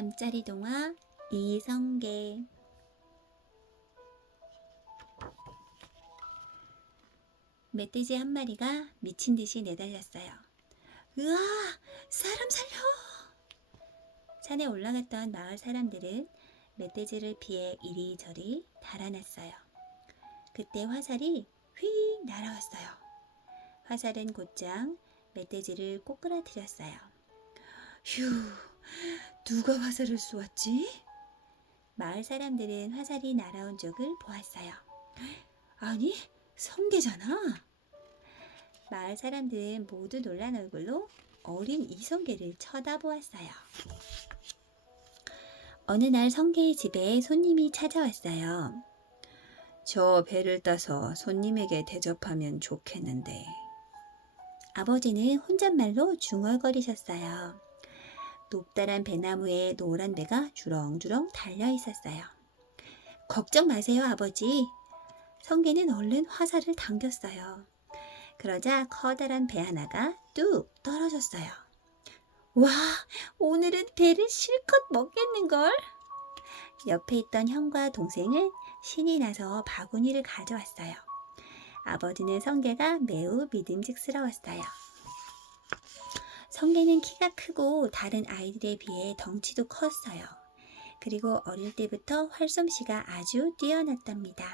잠자리 동화 이성계. 멧돼지 한 마리가 미친 듯이 내달렸어요. 으아! 사람 살려! 산에 올라갔던 마을 사람들은 멧돼지를 피해 이리저리 달아났어요. 그때 화살이 휙 날아왔어요. 화살은 곧장 멧돼지를 꼬꾸라뜨렸어요. 휴, 누가 화살을 쏘았지? 마을 사람들은 화살이 날아온 쪽을 보았어요. 아니, 성계잖아. 마을 사람들은 모두 놀란 얼굴로 어린 이성계를 쳐다보았어요. 어느 날 성계의 집에 손님이 찾아왔어요. 저 배를 따서 손님에게 대접하면 좋겠는데. 아버지는 혼잣말로 중얼거리셨어요. 높다란 배나무에 노란 배가 주렁주렁 달려 있었어요. 걱정 마세요, 아버지. 성계는 얼른 화살을 당겼어요. 그러자 커다란 배 하나가 뚝 떨어졌어요. 와, 오늘은 배를 실컷 먹겠는걸? 옆에 있던 형과 동생은 신이 나서 바구니를 가져왔어요. 아버지는 성계가 매우 믿음직스러웠어요. 성계는 키가 크고 다른 아이들에 비해 덩치도 컸어요. 그리고 어릴 때부터 활솜씨가 아주 뛰어났답니다.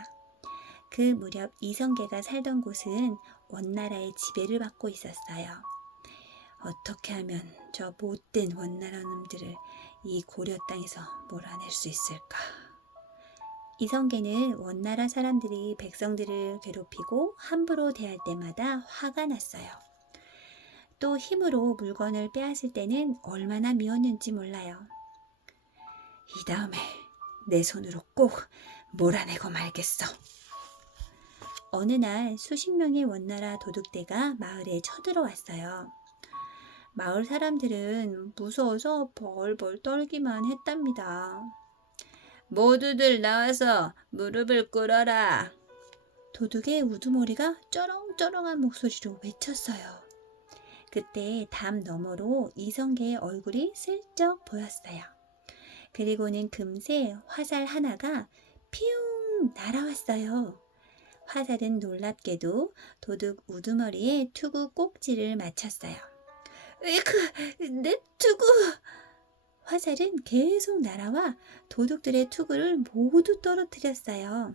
그 무렵 이성계가 살던 곳은 원나라의 지배를 받고 있었어요. 어떻게 하면 저 못된 원나라 놈들을 이 고려 땅에서 몰아낼 수 있을까? 이성계는 원나라 사람들이 백성들을 괴롭히고 함부로 대할 때마다 화가 났어요. 또 힘으로 물건을 빼앗을 때는 얼마나 미웠는지 몰라요. 이 다음에 내 손으로 꼭 몰아내고 말겠어. 어느 날 수십 명의 원나라 도둑대가 마을에 쳐들어왔어요. 마을 사람들은 무서워서 벌벌 떨기만 했답니다. 모두들 나와서 무릎을 꿇어라. 도둑의 우두머리가 쩌렁쩌렁한 목소리로 외쳤어요. 그때 담 너머로 이성계의 얼굴이 슬쩍 보였어요. 그리고는 금세 화살 하나가 피웅 날아왔어요. 화살은 놀랍게도 도둑 우두머리에 투구 꼭지를 맞췄어요. 으이크, 내 투구! 화살은 계속 날아와 도둑들의 투구를 모두 떨어뜨렸어요.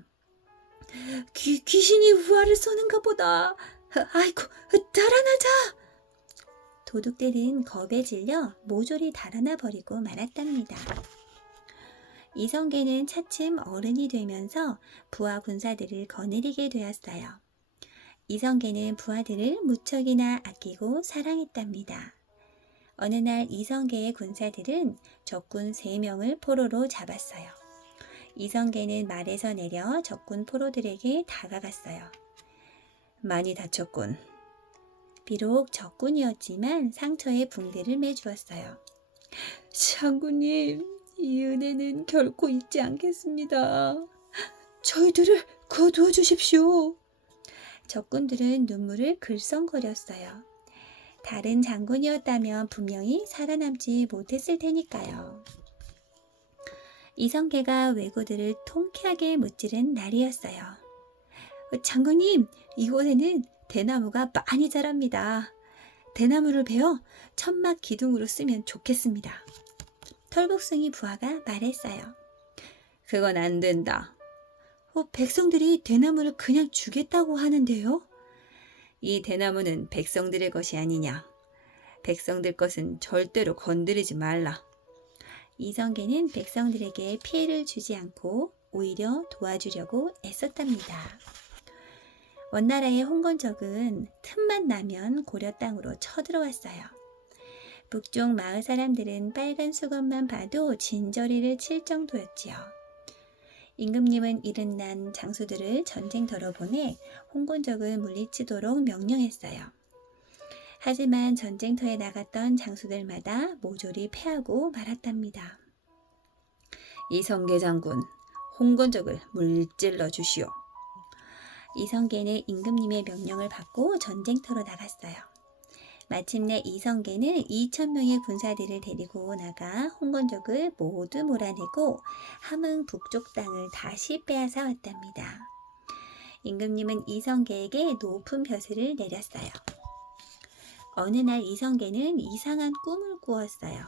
귀신이 우화를 쏘는가 보다. 아이고, 달아나자! 도둑들은 겁에 질려 모조리 달아나 버리고 말았답니다. 이성계는 차츰 어른이 되면서 부하 군사들을 거느리게 되었어요. 이성계는 부하들을 무척이나 아끼고 사랑했답니다. 어느 날 이성계의 군사들은 적군 3명을 포로로 잡았어요. 이성계는 말에서 내려 적군 포로들에게 다가갔어요. 많이 다쳤군. 비록 적군이었지만 상처에 붕대를 매주었어요. 장군님, 이 은혜는 결코 잊지 않겠습니다. 저희들을 거두어 주십시오. 적군들은 눈물을 글썽거렸어요. 다른 장군이었다면 분명히 살아남지 못했을 테니까요. 이성계가 왜구들을 통쾌하게 무찌른 날이었어요. 장군님, 이곳에는 대나무가 많이 자랍니다. 대나무를 베어 천막 기둥으로 쓰면 좋겠습니다. 털복숭이 부하가 말했어요. 그건 안 된다. 백성들이 대나무를 그냥 주겠다고 하는데요. 이 대나무는 백성들의 것이 아니냐. 백성들 것은 절대로 건드리지 말라. 이성계는 백성들에게 피해를 주지 않고 오히려 도와주려고 애썼답니다. 원나라의 홍건적은 틈만 나면 고려 땅으로 쳐들어왔어요. 북쪽 마을 사람들은 빨간 수건만 봐도 진저리를 칠 정도였지요. 임금님은 이른 난 장수들을 전쟁터로 보내 홍건적을 물리치도록 명령했어요. 하지만 전쟁터에 나갔던 장수들마다 모조리 패하고 말았답니다. 이성계 장군, 홍건적을 물질러 주시오. 이성계는 임금님의 명령을 받고 전쟁터로 나갔어요. 마침내 이성계는 2,000명의 군사들을 데리고 나가 홍건적을 모두 몰아내고 함흥 북쪽 땅을 다시 빼앗아 왔답니다. 임금님은 이성계에게 높은 벼슬을 내렸어요. 어느 날 이성계는 이상한 꿈을 꾸었어요.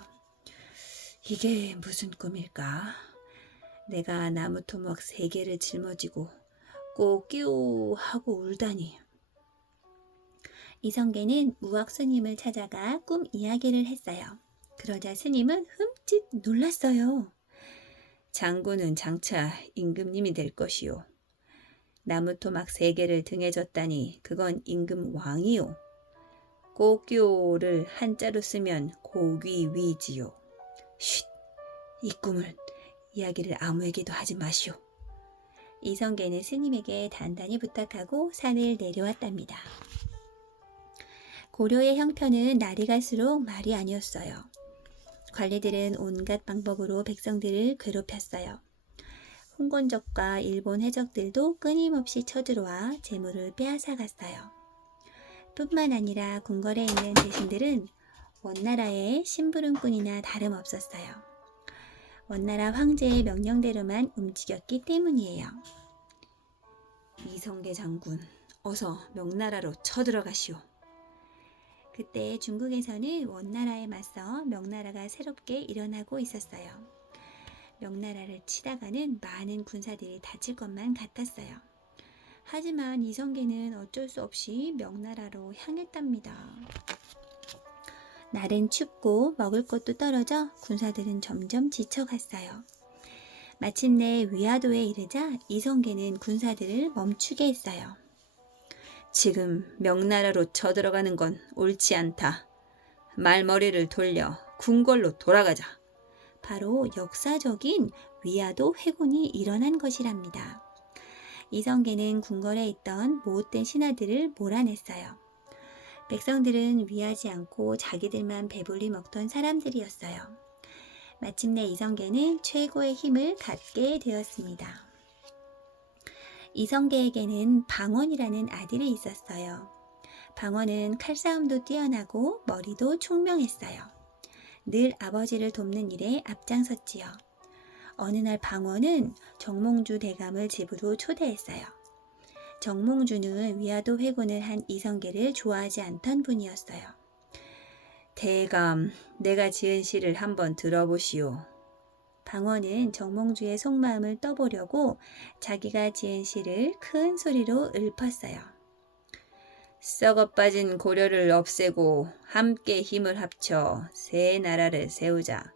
이게 무슨 꿈일까? 내가 나무토막 3개를 짊어지고 꼬끼우 하고 울다니. 이성계는 무학 스님을 찾아가 꿈 이야기를 했어요. 그러자 스님은 흠칫 놀랐어요. 장군은 장차 임금님이 될 것이요. 나무토막 3개를 등에 졌다니 그건 임금 왕이요. 꼬끼오를 한자로 쓰면 고귀위지요. 쉿! 이 꿈을 이야기를 아무에게도 하지 마시오. 이성계는 스님에게 단단히 부탁하고 산을 내려왔답니다. 고려의 형편은 날이 갈수록 말이 아니었어요. 관리들은 온갖 방법으로 백성들을 괴롭혔어요. 홍건적과 일본 해적들도 끊임없이 쳐들어와 재물을 빼앗아갔어요. 뿐만 아니라 궁궐에 있는 대신들은 원나라의 심부름꾼이나 다름없었어요. 원나라 황제의 명령대로만 움직였기 때문이에요. 이성계 장군, 어서 명나라로 쳐들어가시오. 그때 중국에서는 원나라에 맞서 명나라가 새롭게 일어나고 있었어요. 명나라를 치다가는 많은 군사들이 다칠 것만 같았어요. 하지만 이성계는 어쩔 수 없이 명나라로 향했답니다. 날은 춥고 먹을 것도 떨어져 군사들은 점점 지쳐갔어요. 마침내 위화도에 이르자 이성계는 군사들을 멈추게 했어요. 지금 명나라로 쳐들어가는 건 옳지 않다. 말머리를 돌려 궁궐로 돌아가자. 바로 역사적인 위화도 회군이 일어난 것이랍니다. 이성계는 궁궐에 있던 못된 신하들을 몰아냈어요. 백성들은 위하지 않고 자기들만 배불리 먹던 사람들이었어요. 마침내 이성계는 최고의 힘을 갖게 되었습니다. 이성계에게는 방원이라는 아들이 있었어요. 방원은 칼싸움도 뛰어나고 머리도 총명했어요. 늘 아버지를 돕는 일에 앞장섰지요. 어느 날 방원은 정몽주 대감을 집으로 초대했어요. 정몽주는 위화도 회군을 한 이성계를 좋아하지 않던 분이었어요. 대감, 내가 지은 시를 한번 들어보시오. 방원은 정몽주의 속마음을 떠보려고 자기가 지은 시를 큰 소리로 읊었어요. 썩어빠진 고려를 없애고 함께 힘을 합쳐 새 나라를 세우자.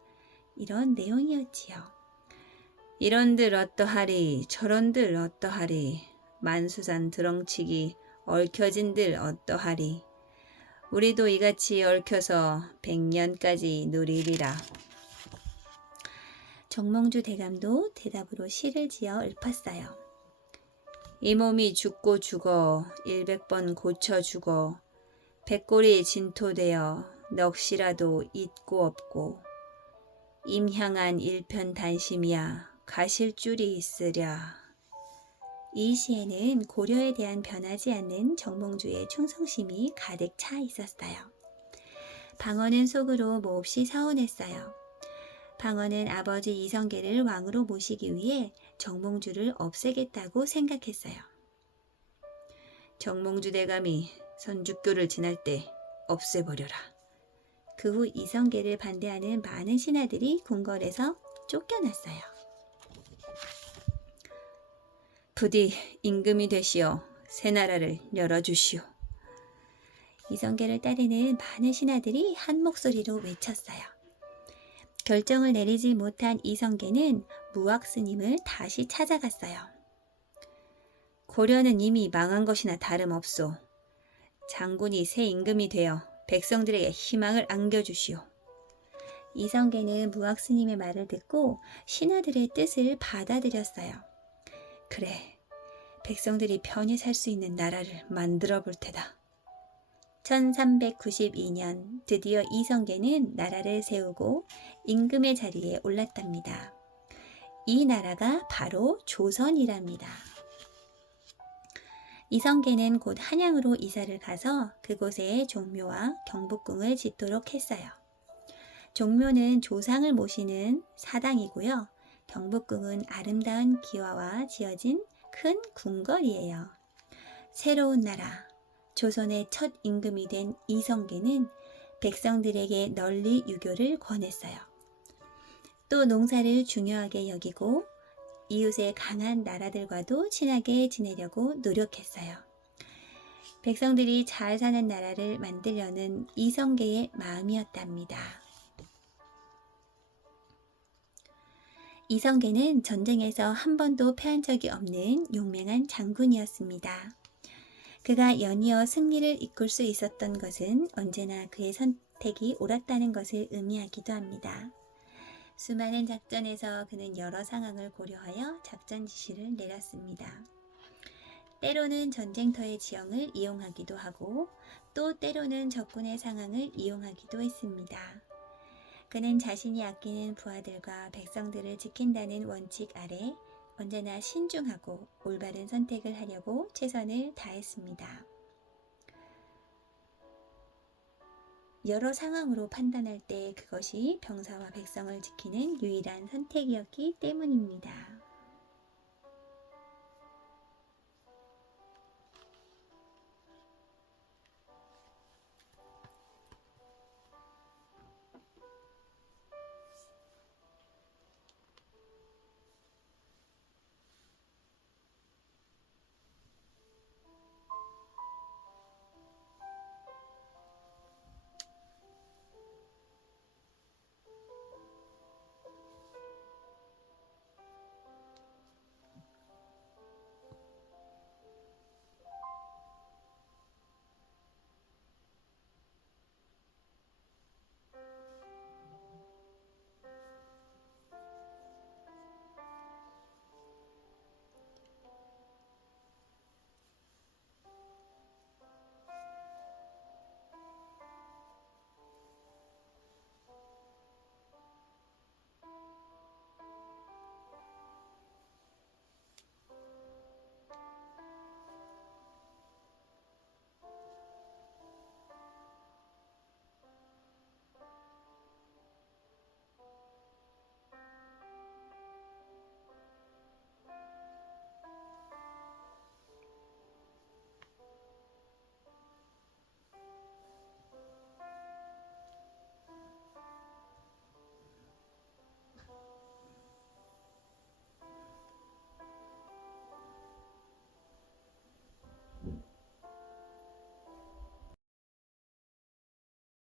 이런 내용이었지요. 이런들 어떠하리 저런들 어떠하리 만수산 드렁치기 얽혀진들 어떠하리 우리도 이같이 얽혀서 100년까지 누리리라. 정몽주 대감도 대답으로 시를 지어 읊었어요. 이 몸이 죽고 죽어 100번 고쳐 죽어 백골이 진토되어 넋이라도 있고 없고 임향한 일편단심이야 가실 줄이 있으랴. 이 시에는 고려에 대한 변하지 않는 정몽주의 충성심이 가득 차 있었어요. 방원은 속으로 몹시 서운했어요. 방원은 아버지 이성계를 왕으로 모시기 위해 정몽주를 없애겠다고 생각했어요. 정몽주 대감이 선주교를 지날 때 없애버려라. 그 후 이성계를 반대하는 많은 신하들이 궁궐에서 쫓겨났어요. 부디 임금이 되시어 새 나라를 열어주시오. 이성계를 따르는 많은 신하들이 한 목소리로 외쳤어요. 결정을 내리지 못한 이성계는 무학 스님을 다시 찾아갔어요. 고려는 이미 망한 것이나 다름없소. 장군이 새 임금이 되어 백성들에게 희망을 안겨주시오. 이성계는 무학 스님의 말을 듣고 신하들의 뜻을 받아들였어요. 그래, 백성들이 편히 살 수 있는 나라를 만들어 볼 테다. 1392년 드디어 이성계는 나라를 세우고 임금의 자리에 올랐답니다. 이 나라가 바로 조선이랍니다. 이성계는 곧 한양으로 이사를 가서 그곳에 종묘와 경복궁을 짓도록 했어요. 종묘는 조상을 모시는 사당이고요. 경복궁은 아름다운 기와와 지어진 큰 궁궐이에요. 새로운 나라, 조선의 첫 임금이 된 이성계는 백성들에게 널리 유교를 권했어요. 또 농사를 중요하게 여기고 이웃의 강한 나라들과도 친하게 지내려고 노력했어요. 백성들이 잘 사는 나라를 만들려는 이성계의 마음이었답니다. 이성계는 전쟁에서 한 번도 패한 적이 없는 용맹한 장군이었습니다. 그가 연이어 승리를 이끌 수 있었던 것은 언제나 그의 선택이 옳았다는 것을 의미하기도 합니다. 수많은 작전에서 그는 여러 상황을 고려하여 작전 지시를 내렸습니다. 때로는 전쟁터의 지형을 이용하기도 하고 또 때로는 적군의 상황을 이용하기도 했습니다. 그는 자신이 아끼는 부하들과 백성들을 지킨다는 원칙 아래 언제나 신중하고 올바른 선택을 하려고 최선을 다했습니다. 여러 상황으로 판단할 때 그것이 병사와 백성을 지키는 유일한 선택이었기 때문입니다.